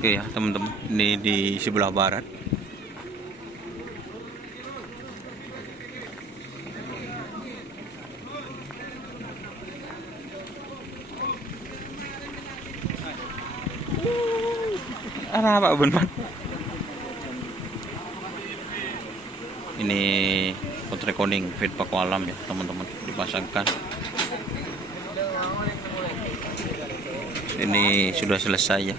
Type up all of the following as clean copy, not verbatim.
Oke ya teman-teman, ini di sebelah barat. Pak Bunman. Ini pot recording feed Pakualam ya teman-teman, dipasangkan. Ini sudah selesai ya.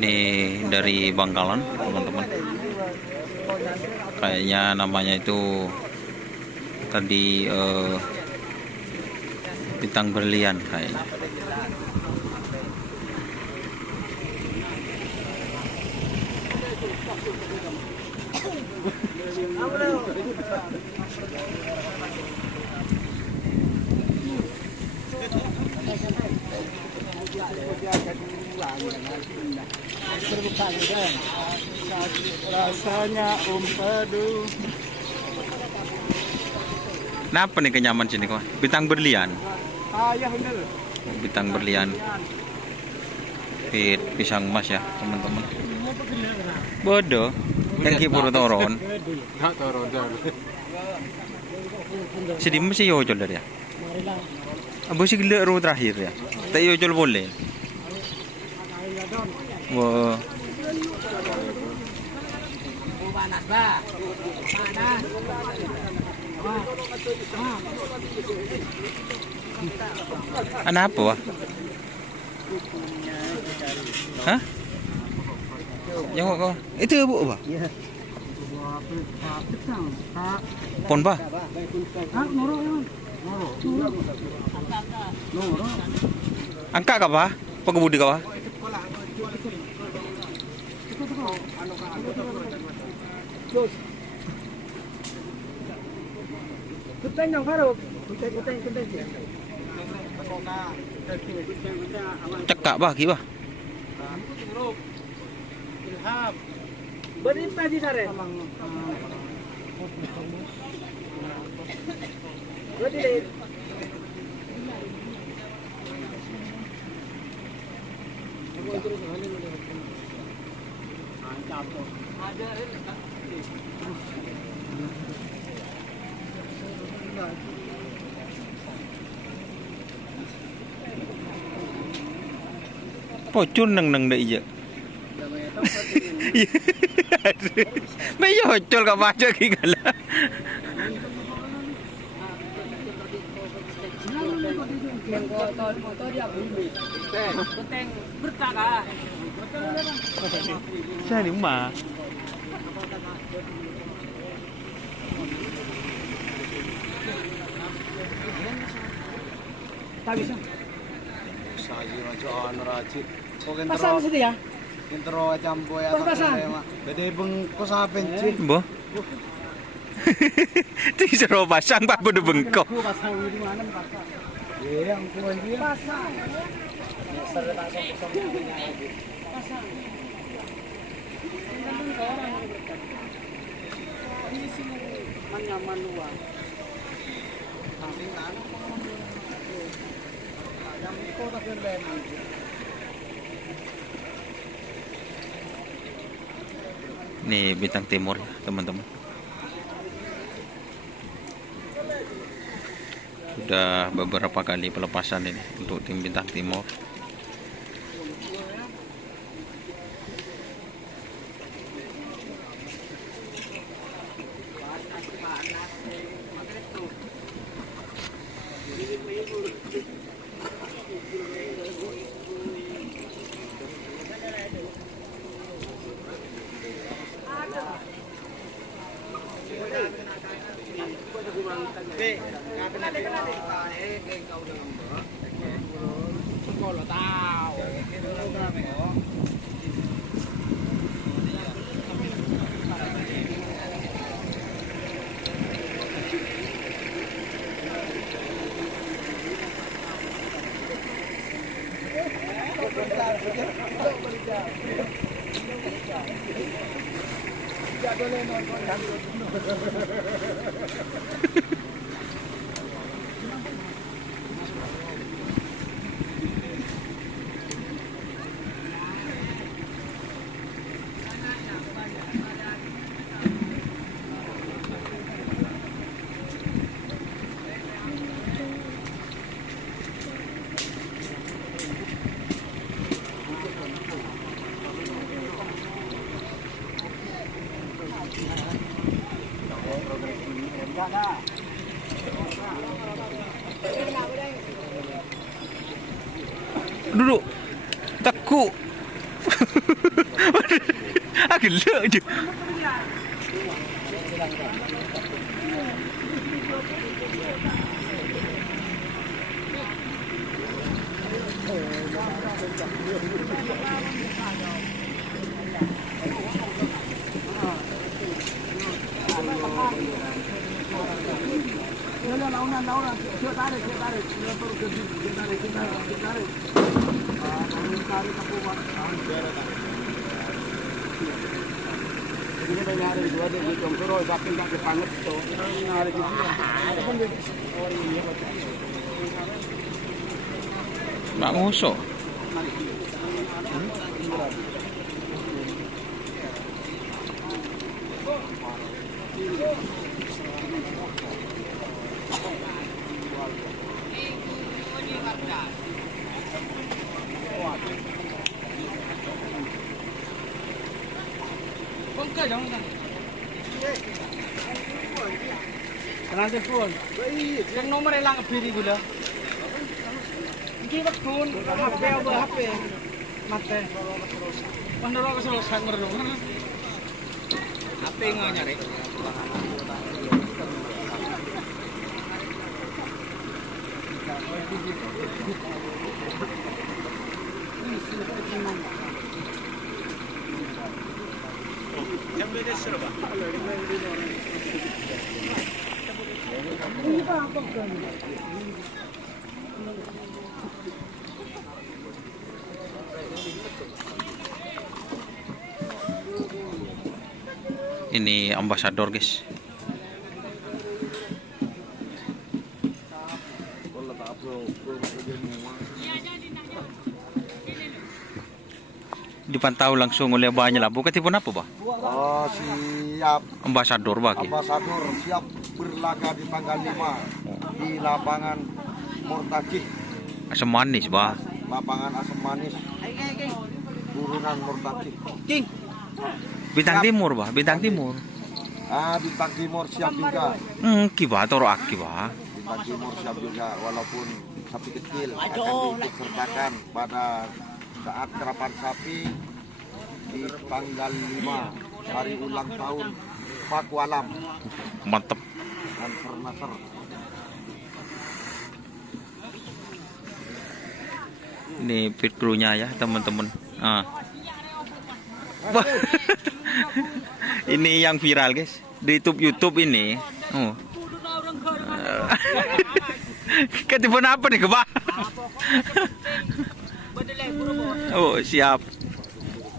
Ini dari Bangkalan teman-teman. Kayaknya namanya itu tadi bintang berlian kayaknya. Rasanya padu. Kenapa nih kenyaman sini kok? Bintang berlian. Ya bener. Bintang berlian. Fit pisang emas ya teman-teman. Bodoh. Tangki puru toron. Enggak toron. Sedih mesti yojol dari ya. Abu sih gila ru terakhir ya. Tak yojol boleh. Wah. Panas, Pak. Panas. Anak apa wah? Hah? Yang kok? Itu bu apa? Iya. Pon ba? Angka ka ba? Pagabudi ka ba? Kuteng dong, Farouk. Kuteng. Cekak ba, ki ba? Berin tadi sare. Berarti deh. Pocun neng deh iya. Mấy hocol ka baca ki gala. Motor dia beli. Kuteng bertaka. Saya di rumah. Tak bisa. Saji macam rajit. Pasang situ ya. Intro campo ya. Bede bengkos apa pencet. Bo. Ti sero pasang Pak bodo bengkok. Pasang di mana pasang? Iya, yang kuat dia. Pasang. Pasang. Ini sih nyaman luar. Nih bintang timur ya teman-teman. Sudah beberapa kali pelepasan ini untuk tim bintang timur. Duduk. Takut. Ah, gelak je. Launan. Siap tarik. Siap tarik. Tarik aku buat. Ini banyak ada dua di kompor, tapi nggak kepanget tuh. Narik gitu. Mak ngosok. Bangka jangan. Nanti pun. Yang nomor elang biri gula. Iki waktu HP. Mate. Pandoro keselosan merdu. HP nggak nyari. Ini ambasador, guys. Dipantau langsung oleh abahnya lah. Bukan tipe apa, Bah? Oh, siap. Ambasador, Bah. Ambasador siap berlaga di tanggal 5 di lapangan Murtacih. Asam manis, Bah. Lapangan Asam Manis. Turunan Murtacih. King. Bintang Timur, Bah. Bintang Timur. Bintang Timur siap juga. Kibah toro aki, Bah. Bintang Timur siap juga walaupun sapi kecil akan diikutsertakan pada saat kerapan sapi di tanggal 5 hari ulang tahun Paku Alam Mantep. dan Pernaser. Ini pit crew-nya ya, teman-teman. Wah. Ini yang viral, guys. Di YouTube ini. Oh. Ketipu apa nih, Kebah? Oh, siap.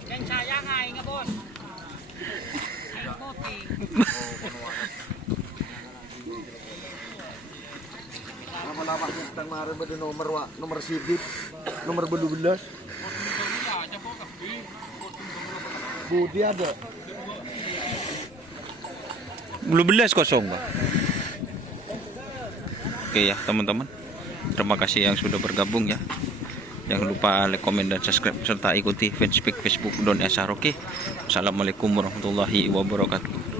Yang sayang ay nga bos. Ay poti. Lama-lama kita kemarin pada nomor sidip nomor 12. Budi ada. Belum belas kosong, Pak. Oke ya, teman-teman. Terima kasih yang sudah bergabung ya. Jangan lupa like, komen, dan subscribe serta ikuti fanspage Facebook Don Esar. Oke. Assalamualaikum warahmatullahi wabarakatuh.